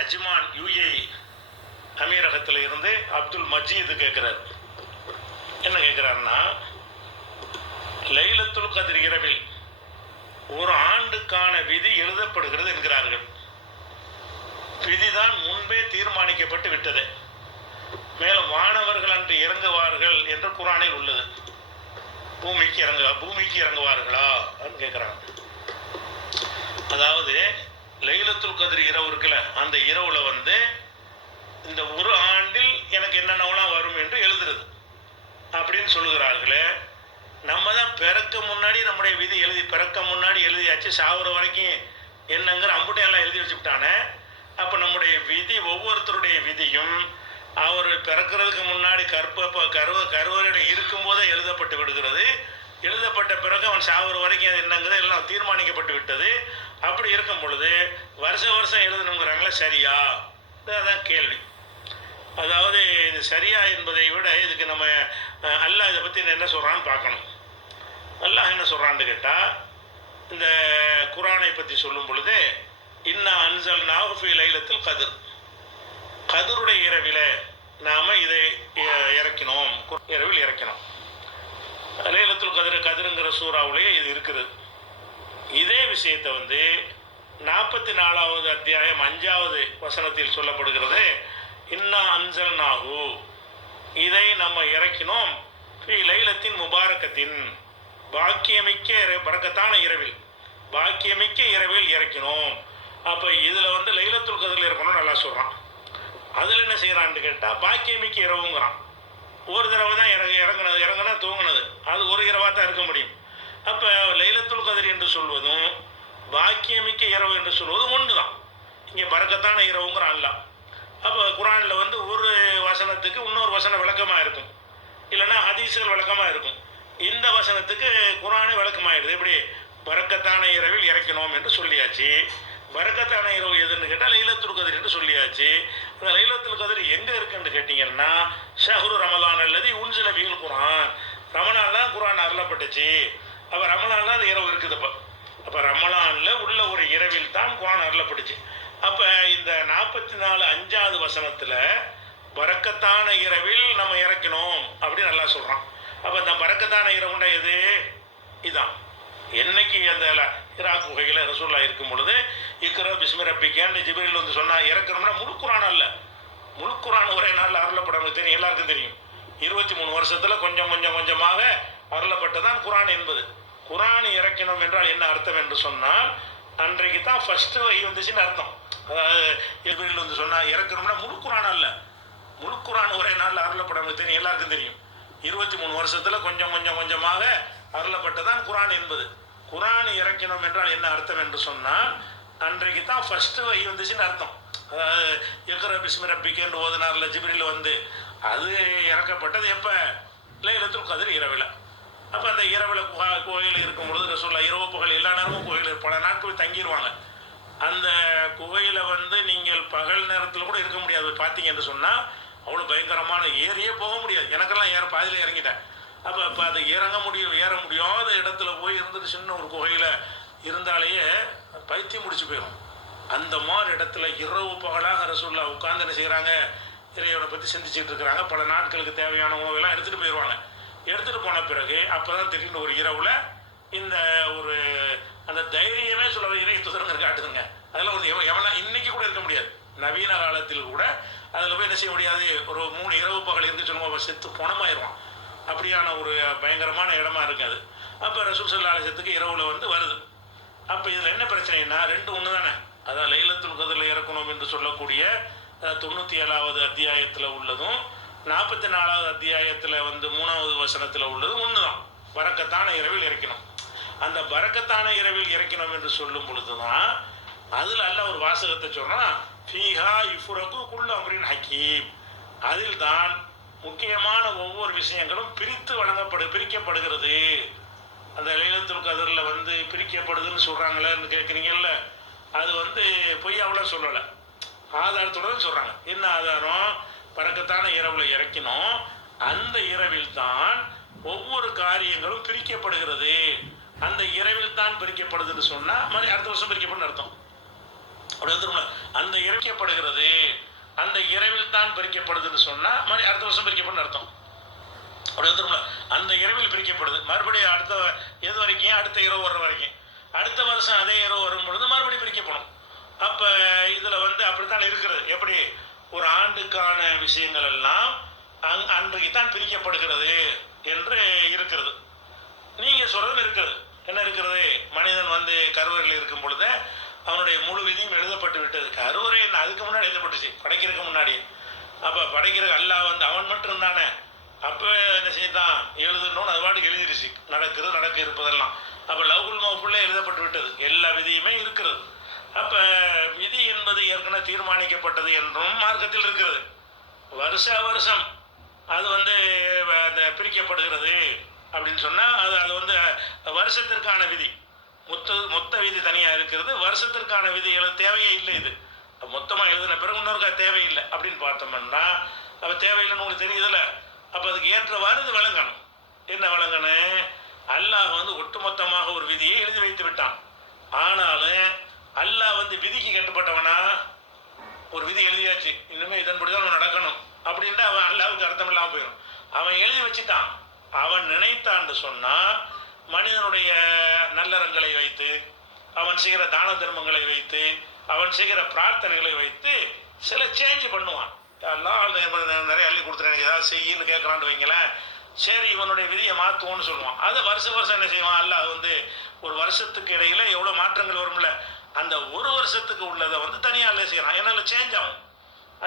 Ajman UAE அமீரகத்தில் இருந்து அப்துல் மஜீது கேட்குறார். என்ன கேட்குறாருன்னா, லைலத்துல் கத்ர் இரவில் ஒரு ஆண்டுக்கான விதி எழுதப்படுகிறது என்கிறார்கள். விதிதான் முன்பே தீர்மானிக்கப்பட்டு விட்டது. மேலும் வானவர்கள் அன்று இறங்குவார்கள் என்று குர்ஆனில் உள்ளது. பூமிக்கு இறங்குவார்களா அப்படின்னு கேட்குறாங்க. அதாவது லைலத்துல் கத்ர் இரவு இருக்குல்ல, அந்த இரவுல வந்து இந்த ஒரு ஆண்டில் எனக்கு என்னென்னலாம் வரும் என்று எழுதுறது அப்படின்னு சொல்லுகிறார்களே. நம்ம தான் பிறக்க முன்னாடி நம்முடைய விதி பிறக்க முன்னாடி எழுதியாச்சு, சாகுற வரைக்கும் என்னங்கிற அம்புட்டையெல்லாம் எழுதி வச்சுக்கிட்டானே. அப்போ நம்முடைய விதி, ஒவ்வொருத்தருடைய விதியும் அவர் பிறக்கிறதுக்கு முன்னாடி கருவறையில் இருக்கும்போதே எழுதப்பட்டு விடுகிறது. எழுதப்பட்ட பிறகு அவன் சாகுற வரைக்கும் அது என்னங்கிறது எல்லாம் தீர்மானிக்கப்பட்டு விட்டது. அப்படி இருக்கும் பொழுது வருஷம் எழுதணுங்கிறாங்களே, சரியா? அதான் கேள்வி. அதாவது இது சரியா என்பதை விட இதுக்கு நம்ம அல்லாஹ் இதை பற்றி என்ன சொல்கிறான்னு பார்க்கணும். அல்லாஹ் என்ன சொல்கிறான்னு கேட்டால், இந்த குர்ஆனை பற்றி சொல்லும் பொழுது இன்னா அன்ஸல்னாஹு ஃபீ லைலத்துல் கத்ர், கத்ருடைய இரவில் நாம் இதை இறக்கினோம், இரவில் இறக்கினோம். லைலத்துல் கத்ருங்கிற சூறாவுலேயே இது இருக்குது. இதே விஷயத்தை வந்து 44வது அத்தியாயம் 5வது வசனத்தில் சொல்லப்படுகிறது. இன்னா அன்ஸல்னாஹு, இதை நம்ம இறக்கினோம், ஃபீ லைலத்தின் முபாரக்கத்தின், பாக்கியமிக்க பரக்கத்தான இரவில், பாக்கியமிக்க இரவில் இறக்கினோம். அப்போ இதில் வந்து லைலத்துல் கத்ரில் இருக்கணும்னு நல்லா சொல்கிறான். அதில் என்ன செய்கிறான்னு கேட்டால், பாக்கியமிக்க இரவுங்கிறான். ஒரு தடவை தான் இறங்குனா தூங்கினது, அது ஒரு இரவாக தான் இருக்க முடியும். அப்போ லைலத்துல் கத்ர் என்று சொல்வதும் பாக்கியமிக்க இரவு என்று சொல்வதும் ஒன்று தான். இங்கே பரக்கத்தான இரவுங்கிறான் அல்லாஹ். அப்போ குர்ஆனில் வந்து ஒரு வசனத்துக்கு இன்னொரு வசனம் விளக்கமாக இருக்கும், இல்லைன்னா ஹதீஸ்கள் விளக்கமாக இருக்கும். இந்த வசனத்துக்கு குர்ஆனே விளக்கமாகிடுது. எப்படி பரக்கத்தான இரவில் இறக்கணும் என்று சொல்லியாச்சு. பரக்கத்தான இரவு எதுன்னு கேட்டால் லைலத்துல் கத்ர் என்று சொல்லியாச்சு. அந்த லைலத்துல் கத்ர் எங்கே இருக்குன்னு கேட்டிங்கன்னா, ஷஹ்ரு ரமலான் அல்லது உன்சில ஃபீஹில் குர்ஆன், ரமலான் தான் குர்ஆன் அருளப்பட்டுச்சு. அப்போ ரமலான் தான் அந்த இரவு இருக்குது. அப்போ ரமலானில் உள்ள ஒரு இரவில் தான் குர்ஆன் அருளப்பட்டுச்சு. அப்போ இந்த 44 5வது வசனத்தில் பரக்கத்தான இரவில் நம்ம இறக்கணும் அப்படின்னு நல்லா சொல்கிறான். அப்போ இந்த பரக்கத்தான இரவுண்டா எது? இதான். என்னைக்கு அந்த ஹிரா குகையில் ரசூலுல்லாஹ் இருக்கும் பொழுது இக்ரா பிஸ்மி ரப்பிக்கன்னு ஜிப்ரீல் வந்து சொன்னால் இறக்கணும்னா முழு குர்ஆன் அல்ல, முழு குர்ஆன் ஒரே நாளில் அருளப்படணும். தெரியும், எல்லாருக்கும் தெரியும். 23 வருஷத்தில் கொஞ்சமாக அருளப்பட்டதான் குர்ஆன் என்பது. குர்ஆன் இறக்கணும் என்றால் என்ன அர்த்தம் என்று சொன்னால், அன்றைக்கு தான் ஃபஸ்ட்டு வஹி வந்துச்சுன்னு அர்த்தம். அதாவது ஜிப்ரீல் வந்து சொன்னால் இறக்கணும்னா முழு குர்ஆன் அல்ல, முழு குர்ஆன் ஒரே நாளில் அருளப்படணும். தெரியும், எல்லாருக்கும் தெரியும். 23 வருஷத்தில் கொஞ்சமாக அருளப்பட்டதான் குர்ஆன் என்பது. குர்ஆன் இறக்கணும் என்றால் என்ன அர்த்தம் என்று சொன்னால், அன்றைக்கு தான் ஃபஸ்ட்டு வஹி வந்துச்சுன்னு அர்த்தம். அதாவது இக்ரா பிஸ்மி ரப்பிக்கன்னு ஓதுனார்ல ஜிப்ரீல் வந்து, அது இறக்கப்பட்டது எப்போ? லைலத்துல் கத்ர் இரவில். அப்போ அந்த இரவில் குகையில் இருக்கும் பொழுது ரசூலுல்லாஹ் இரவு பகல் எல்லா நேரமும் குகையில் பல நாட்கள் தங்கிடுவாங்க. அந்த குகையில் வந்து நீங்கள் பகல் நேரத்தில் கூட இருக்க முடியாது. பார்த்தீங்க என்று சொன்னால் அவ்வளோ பயங்கரமான, ஏறியே போக முடியாது. எனக்கெல்லாம் பாதியில் இறங்கிட்டேன். அப்போ அது ஏற முடியாத இடத்துல போய் இருந்துட்டு சின்ன ஒரு குகையில் இருந்தாலேயே பைத்தியம் முடிச்சு போயிடும். அந்த மாதிரி இடத்துல இரவு பகலாக ரசூலுல்லாஹ் உட்கார்ந்து என்ன செய்கிறாங்க, இறைவனை பற்றி சிந்திச்சுட்டு இருக்கிறாங்க. பல நாட்களுக்கு தேவையான உணவெல்லாம் எடுத்துகிட்டு போயிடுவாங்க. எடுத்துகிட்டு போன பிறகு அப்போ தான் திடீர்னு ஒரு இரவில் இந்த ஒரு அந்த தைரியமே சொல்ல இறை துதரங்க காட்டுதுங்க. அதெல்லாம் வந்து எவனா இன்னைக்கு கூட இருக்க முடியாது. நவீன காலத்தில் கூட அதில் போய் என்ன செய்ய முடியாது. ஒரு 3 இரவு பகல் இருந்து சொல்லுவோம், செத்து பணமாயிருவான். அப்படியான ஒரு பயங்கரமான இடமா இருக்காது. அப்போ ரசூல் ஸல்லல்லாஹு அலைஹி வஸல்லம் இரவில் வந்து வருது. அப்போ இதில் என்ன பிரச்சனைனா, ரெண்டு ஒன்று தானே. அதான் லைலத்துல் கத்ரில் இறக்கணும் என்று சொல்லக்கூடிய 97வது அத்தியாயத்தில் உள்ளதும் 44வது அத்தியாயத்தில் வந்து 3வது வசனத்தில் உள்ளதும் ஒன்று தான். பரக்கத்தான இரவில் இறக்கணும். அந்த பரக்கத்தான இரவில் இறக்கணும் என்று சொல்லும் பொழுது தான் அதில் அல்ல ஒரு வாசகத்தை சொல்கிறான், ஃபீஹா யுஃப்ரகு குல்லு அம்ரின் ஹக்கீம். அதில் தான் முக்கியமான ஒவ்வொரு விஷயங்களும் பிரிக்கப்படுகிறது. அந்த லைலத்துல் கத்ரில் வந்து பிரிக்கப்படுதுன்னு சொல்கிறாங்களேன்னு கேட்குறீங்கல்ல, அது வந்து பொய்யாவெல்லாம் சொல்லலை, ஆதாரத்துடன் சொல்கிறாங்க. என்ன ஆதாரம்? பரக்கத்தான இரவில் இறக்கினோம், அந்த இரவில் தான் ஒவ்வொரு காரியங்களும் பிரிக்கப்படுகிறது. அந்த இரவில் தான் பிரிக்கப்படுதுன்னு சொன்னால் அடுத்த வருஷம் பிரிக்கப்படும் அர்த்தம். அப்படி வந்துருமா அந்த இறைக்கப்படுகிறது, அந்த இரவில் தான் பிரிக்கப்படுதுன்னு சொன்னா அடுத்த வருஷம் பிரிக்கப்படும் அர்த்தம். அப்படி வந்துருமா அந்த இரவில் பிரிக்கப்படுது, மறுபடியும் அடுத்த எது வரைக்கும், அடுத்த இரவு வர்ற வரைக்கும், அடுத்த வருஷம் அதே இரவு வரும் பொழுது மறுபடியும் பிரிக்கப்படும். அப்ப இதுல வந்து அப்படித்தான் இருக்கிறது. எப்படி ஒரு ஆண்டுக்கான விஷயங்கள் எல்லாம் அன்றைக்கு தான் பிரிக்கப்படுகிறது என்று இருக்கிறது. நீங்க சொல்றது இருக்கிறது. என்ன இருக்கிறது? மனிதன் வந்து கருவறையில் இருக்கும் பொழுது அவனுடைய முழு விதியும் எழுதப்பட்டு விட்டது. கருவறை அதுக்கு முன்னாடி எழுதப்பட்டுச்சு, படைக்கிறதுக்கு முன்னாடி. அப்ப படைக்கிற அல்லாஹ் வந்து அவன் மட்டும் இருந்தானே, அப்ப என்ன செய்தான் எழுதணும்னு அது பாட்டுக்கு எழுதிருச்சு, நடக்க இருப்பதெல்லாம். அப்ப லவ்குல் மஹ்ஃபூல்ல எழுதப்பட்டு விட்டது, எல்லா விதியுமே இருக்கிறது. அப்ப விதி என்பது ஏற்கனவே தீர்மானிக்கப்பட்டது என்றும் மார்க்கத்தில் இருக்கிறது. வருஷம் அது வந்து அந்த பிரிக்கப்படுகிறது அப்படின்னு சொன்னா அது வந்து வருஷத்திற்கான விதி, மொத்த விதி தனியா இருக்கிறது. வருஷத்திற்கான விதி தேவையே இல்லை. இது மொத்தமா எழுதின பிறகு இன்னொருக்கா தேவையில்லை அப்படின்னு பார்த்தோம்னா, அப்ப தேவையில்லைன்னு உங்களுக்கு தெரியுதுல்ல. அப்ப அதுக்கு ஏற்றவாறு இது விளங்கணும். என்ன விளங்கணும்? அல்லாஹ் வந்து ஒட்டுமொத்தமாக ஒரு விதியை எழுதி வைத்து விட்டான். ஆனாலும் அல்லாஹ் வந்து விதிக்கு கட்டுப்பட்டவனா? ஒரு விதி எழுதியாச்சு, இன்னுமே இதன்படிதான் நடக்கணும் அப்படின்ட்டு அவன் அல்லாவுக்கு அர்த்தம் இல்லாமல் போயிடும். அவன் எழுதி வச்சுட்டான். அவன் நினைத்தான்னு சொன்னா மனிதனுடைய நல்லறங்களை வைத்து, அவன் செய்கிற தான தர்மங்களை வைத்து, அவன் செய்கிற பிரார்த்தனைகளை வைத்து சில சேஞ்ச் பண்ணுவான். எல்லாம் நிறைய அள்ளி கொடுத்துறேன், ஏதாவது செய்யின்னு கேட்கறான்னு வைங்களேன். சரி, இவனுடைய விதியை மாற்றுவோன்னு சொல்லுவான். அதை வருஷம் என்ன செய்வான்? அல்லாஹ் வந்து ஒரு வருஷத்துக்கு இடையில எவ்வளோ மாற்றங்கள் வரும்ல, அந்த ஒரு வருஷத்துக்கு உள்ளதை வந்து தனியாக அல்ல செய்யறான். என்னால் சேஞ்ச் ஆகும்.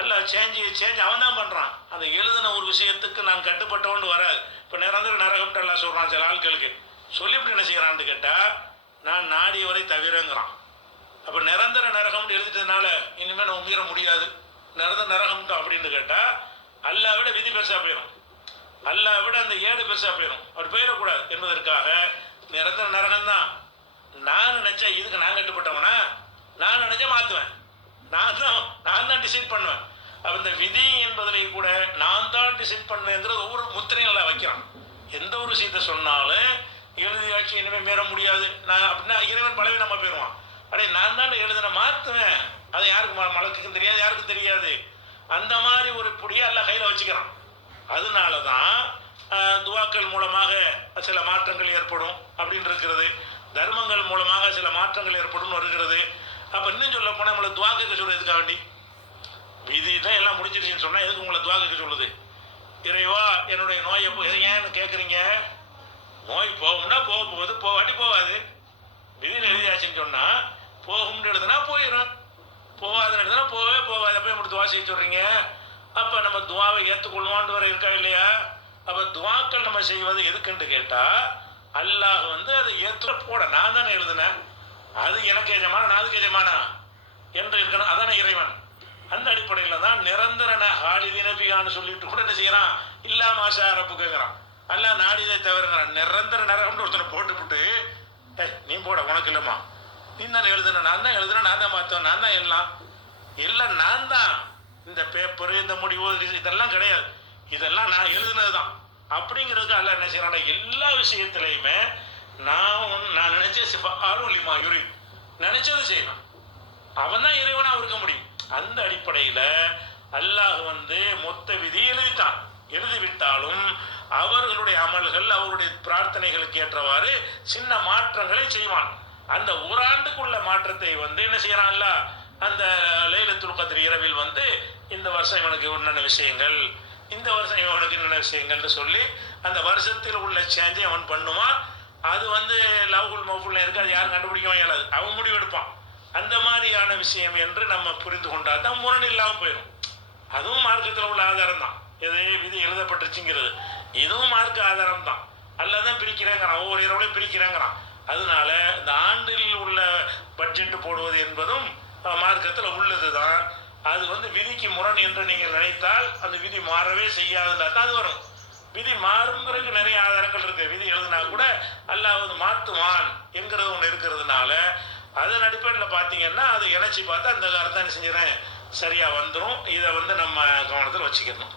அல்ல சேஞ்ச் அவன் தான் பண்ணுறான். அந்த எழுதின ஒரு விஷயத்துக்கு நான் கட்டுப்பட்டவன் வராது. இப்போ நிரந்தர நரகம்ட்டு எல்லாம் சொல்கிறான் சில ஆட்களுக்கு. சொல்லிவிட்டு என்ன செய்கிறான்னு கேட்டால், நான் நாடியவரை தவிரங்கிறான். அப்போ நிரந்தர நரகம்னு எழுதிட்டதுனால இனிமேல் நான் உயிர முடியாது, நிரந்தர நரகம்ட்டு அப்படின்னு கேட்டால், அல்லாஹ் விட விதி பெருசாக போயிடும், அல்லாஹ் விட அந்த ஏடு பெருசாக போயிடும். அப்படி போயிடக்கூடாது என்பதற்காக நிரந்தர நரகம்தான். நான் நினைச்சா இதுக்கு நான் கட்டுப்பட்டவனா? நான் நினைச்சா மாற்றுவேன், நான் தான் டிசைட் பண்ணுவேன். அப்போ இந்த விதி என்பதிலே கூட நான் தான் டிசைட் பண்ணுவேங்கிறது ஒவ்வொரு முத்திரையும் நல்லா வைக்கிறான். எந்த ஒரு விஷயத்தை சொன்னாலும் எழுதியாச்சு இனிமேல் மீற முடியாது நான் அப்படின்னா இறைவன் பலவீனமாக போயிடுவான். அப்படியே நான் தான் எழுதின மாற்றுவேன். அது யாருக்கு மலக்குக்கும் தெரியாது, யாருக்கும் தெரியாது. அந்த மாதிரி ஒரு பொடியை எல்லாம் கையில் வச்சுக்கிறான். அதனால தான் துவாக்கள் மூலமாக சில மாற்றங்கள் ஏற்படும் அப்படின்னு இருக்கிறது. தர்மங்கள் மூலமாக சில மாற்றங்கள் ஏற்படும் வருகிறது. அப்போ இன்னும் சொல்ல போனால் நம்மளை துவா கேட்க சொல்றதுக்காக வேண்டி, விதி தான் எல்லாம் முடிஞ்சிருச்சுன்னு சொன்னால் எதுக்கு உங்களை துவா கேட்க சொல்லுது? இறைவா என்னுடைய நோயை ஏன்னு கேட்குறீங்க? நோய் போகும்னா போகுது, போகாட்டி போகாது. விதியில் எழுதியாச்சுன்னு சொன்னால் போகும்னு எழுதுனா போயிடும், போகாதுன்னு எழுதுனா போகவே போகாது. அப்போ இப்படி துவா செய்ய சொல்கிறீங்க. அப்போ நம்ம துவாவை ஏற்றுக்கொள்வான்னு வர இருக்கா இல்லையா? அப்போ துவாக்கள் நம்ம செய்வது எதுக்குன்னு கேட்டால், அல்லாஹ் வந்து அதை ஏற்ற போட நான் தானே எழுதுனேன், அது எனக்கு எஜமானா நான் அதுக்கு எஜமானா என்று இருக்கணும். அதான இறைவன். அந்த அடிப்படையில் தான் நிரந்தரன ஹாலிதினபியான்னு சொல்லிட்டு கூட என்ன செய்யறான்? இல்லா மாஷா ரப்புக்குங்கிறான். அல்ல நாடிதை தவிரங்கிறான். நிரந்தர நரகம்னு ஒருத்தனை போட்டுவிட்டு நீ போட உனக்கு இல்லைம்மா, நீ தானே எழுதுன, நான் தான் எழுதுன, நான் தான் மாற்றுவேன், நான் தான் எல்லாம் நான் தான். இந்த பேப்பரு இந்த முடிவு இதெல்லாம் கிடையாது, இதெல்லாம் நான் எழுதுனது தான் அப்படிங்கிறதுக்கு அல்ல என்ன செய்யறான்? எல்லா விஷயத்திலையுமே நான் நினைச்ச ஆர்வலிமா யுரி நினைச்சது செய்யணும். அவன் தான் இறைவனாக இருக்க முடியும். அந்த அடிப்படையில் அல்லாஹ் வந்து மொத்த விதி எழுதிவிட்டாலும் அவர்களுடைய அமல்கள் அவருடைய பிரார்த்தனைகளுக்கு ஏற்றவாறு சின்ன மாற்றங்களை செய்வான். அந்த ஒரு ஆண்டுக்குள்ள மாற்றத்தை வந்து என்ன செய்யறான்? அல்லாஹ் அந்த லைலத்துல் கத்ர் இரவில் வந்து இந்த வருஷம் இவனுக்கு என்னென்ன விஷயங்கள், இந்த வருஷம் இவனுக்கு என்னென்ன விஷயங்கள்னு சொல்லி அந்த வருஷத்தில் உள்ள சேஞ்சை அவன் பண்ணுவான். அது வந்து லவ்குல் மஹ்ஃபூல்ல இருக்கு, அது யாரும் கண்டுபிடிக்கவும் இயலாது, அவன் முடிவெடுப்பான். அந்த மாதிரியான விஷயம் என்று நம்ம புரிந்து கொண்டால் தான் முரண் இல்லாமல் போயிடும். அதுவும் மார்க்கத்தில் உள்ள ஆதாரம் தான். எது விதி எழுதப்பட்டுச்சுங்கிறது இதுவும் மார்க்க ஆதாரம் தான். அல்லதான் பிரிக்கிறேங்கிறான், ஒவ்வொரு இரவுலையும் பிரிக்கிறேங்கிறான். அதனால இந்த ஆண்டில் உள்ள பட்ஜெட் போடுவது என்பதும் மார்க்கத்தில் உள்ளது தான். அது வந்து விதிக்கு முரண் என்று நீங்கள் நினைத்தால் அந்த விதி மாறவே செய்யாதுன்னா தான் அது வரும். விதி மாறுங்கிறதுக்கு நிறைய ஆதாரங்கள் இருக்கு. விதி எழுதினா கூட அல்லாஹ் வந்து மாற்றுவான் என்கிறது ஒன்று இருக்கிறதுனால அதன் அடிப்படையில் பார்த்தீங்கன்னா அதை இணைச்சி பார்த்தா அந்த அர்த்தம் செஞ்சுறேன் சரியா வந்துடும். இதை வந்து நம்ம கவனத்தில் வச்சுக்கணும்.